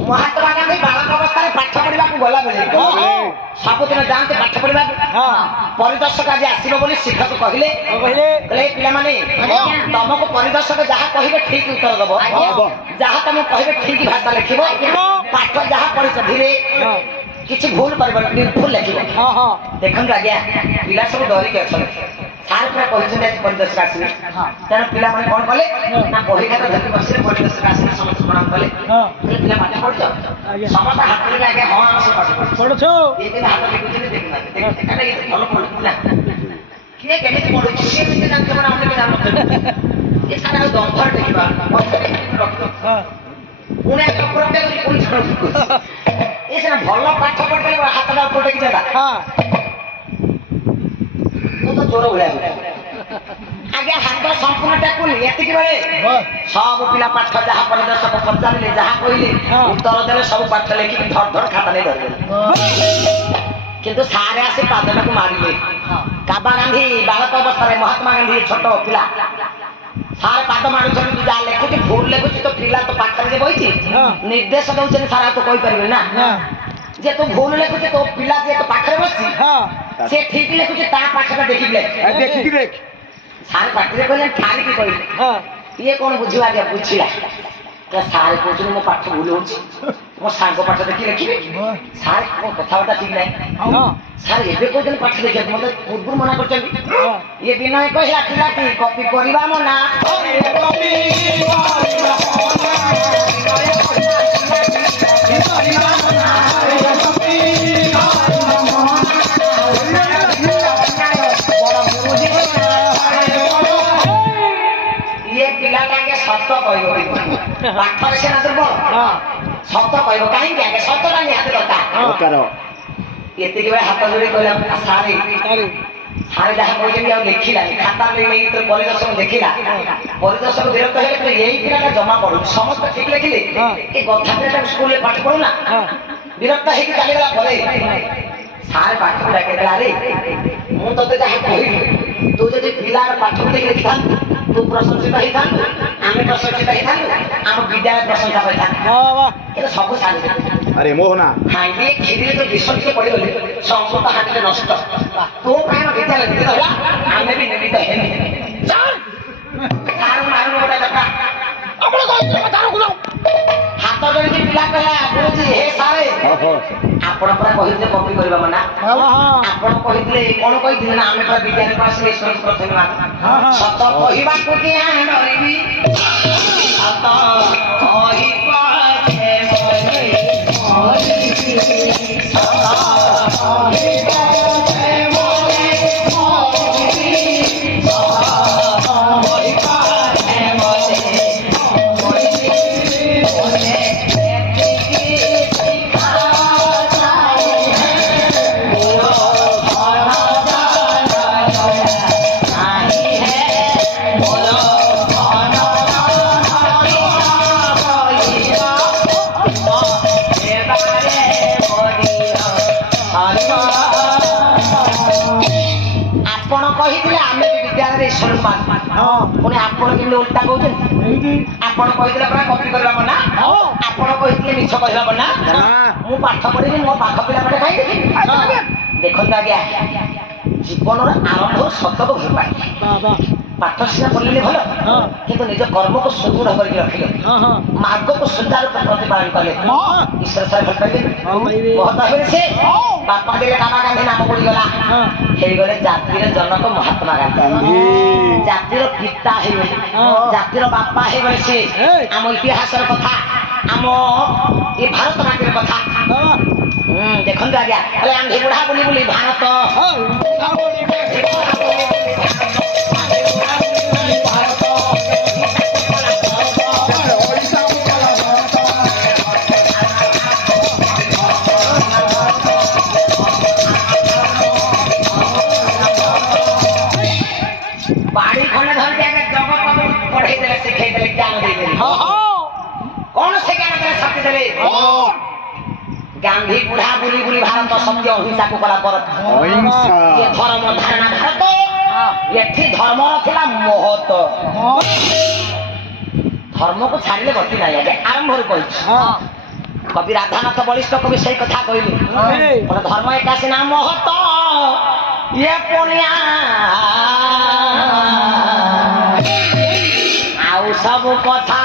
महात्मा गांधी बालक अवस्था पाठ पढ़ा गला बेले सबुदिन जाते पाठ पढ़ा परिदर्शक आज आसो बोली शिक्षक कहले पे तुमको परिदर्शक जहाँ कहे ठीक उत्तर दब जहाँ तुम कहे ठीक भाषा लिख पाठ जहाँ पढ़ धीरे किसी भूल कर निर्भुल लिख देखो आज्ञा पिला सब डरिक अच्छा सार पूरा कहते परिदर्शक आसवे तेना पिला कौन कले ना बही खाता धरती बस परिदर्शक आसवे समस्त प्रणाम कले पिला पाठ पढ़ समस्त हाथ में आगे हाँ पढ़ ये दिन हाथ लिखुचे देखना ये भल पढ़ुला किए केमिति पढ़ुची से भी जानते मन हमने भी जानते ये सारा दंतर देखिबा पुणे चक्रते कोई छोड़ ये से भल पाठ पढ़ले हाथटा ऊपर टेकी देला तो जोर उड़ा आगे हाथ संपूर्ण टेकुनी एतिक बेले सब पिला पाठ जहाँ परिदर्शक पचारे जहाँ कहले उत्तर देले सब पाठ लिखिक धर धर खाता नहीं धरले किंतु सारे आसी पादटा को मारिले काबा गांधी बालक अवस्था महात्मा गांधी छोट पिला सारे पाद मारुच जहाँ लिखुच भूल लिखुच तो पिला तो पाठ बही निर्देश दौर सारा तो कहीपर ना जे तो भूल लिखुचे तो पिला जे तो पाखरे बसची से ठीक लिखुचे ता पाठटा देखि देख सारे पाठरे कहले ठारी की कहले ये कौन बुझिबा जे बुझिला तो सारे कहछन मो पाठ भूल होछि मो सांग पाठ देखि लिखिबे सारे को कथाटा ठीक नै सारे एबे कहछन पाठ देखि मते पूर्व मना करछन ये बिना कहला पिला की कॉपी करबा मना कॉपी पाठर से दुर्बल सत कह कहीं सतटा निहत दरकार ये हाथ जोड़ी कहला सारे सारे जहाँ कहते लिखला खाता नहीं तो परिदर्शक देखला परिदर्शक विरक्त है यही पिला जमा पड़ू समस्त ठीक लिखिले ये गधा पिला स्कूल पाठ पढ़ुना विरक्त है चलीगला सारे पाठ को डाके अरे मुझे जहाँ कहली तू जब पिला पाठ को देख लिखा तू प्रशंसित होता आम प्रशंसित होता आम विद्यालय प्रशंसा होता सब सारी अरे मोहना हांडी खीरी जो विसर्जित पड़गले संस्कृत हांडी नष्ट तो प्राण विद्यालय निमित्त है आम भी निमित्त है मारू गोटा दरकार हाथ जोड़ी पिला कहला गुरुजी हे सारे आपण पूरा कहिते कॉपी करबा मना आपण कहितले कोन कहितले ना आमे पूरा विद्यालय पास में ईश्वर प्रथम मार सत कहिबा को के आन डरिबी सत कहिबा के मोरे सत कहिबा पुणे आपण के उल्टा कहते आपण कहीदे पूरा कॉपी करबा मना आपण कहीदे मिछ कहबा मना मु पाठ पढ़ी मो पाख पिला पड़े खाई देखो आज्ञा जीवन आरंभ सत को भल पाए पाठ सीना पढ़ले भल किंतु निज कर्म को सुदृढ़ करके रखिले मार्ग को सुचारू प्रतिपालन कले ईश्वर सारे भल पाइबे बहुत भाବରେ से बापा दिले कामा गांधी नाम पड़ी गला हे गले जातिर जनक महात्मा गांधी जातिर पिता हे जातिर बापा हे गले से आम इतिहास कथा आम ये भारत माटी कथा देखो आज्ञा बोले आंधी बुढ़ा बोली बोली भारत बाड़ी खंड धर के जगत पढ़े देले सिखे देले ज्ञान दे देले कौन से ज्ञान देले शक्ति देले गांधी बुढ़ा बुली बुली भारत सत्य अहिंसा को कला परत ये धर्म धारणा भारत ये थी धर्म थिला महत ଧର୍ମକୁ ଛାଡ଼ିଲେ ଗତି ନାହିଁ ଆଜ୍ଞା ଆରମ୍ଭରୁ କହିଛି କବି ରାଧାନାଥ ବଳିଷ୍ଠ କବି ସେଇ କଥା କହିଲେ ଧର୍ମ ଏକା ସିନା ମହତ ଇଏ ପୁଣିଆ ଆଉ ସବୁ କଥା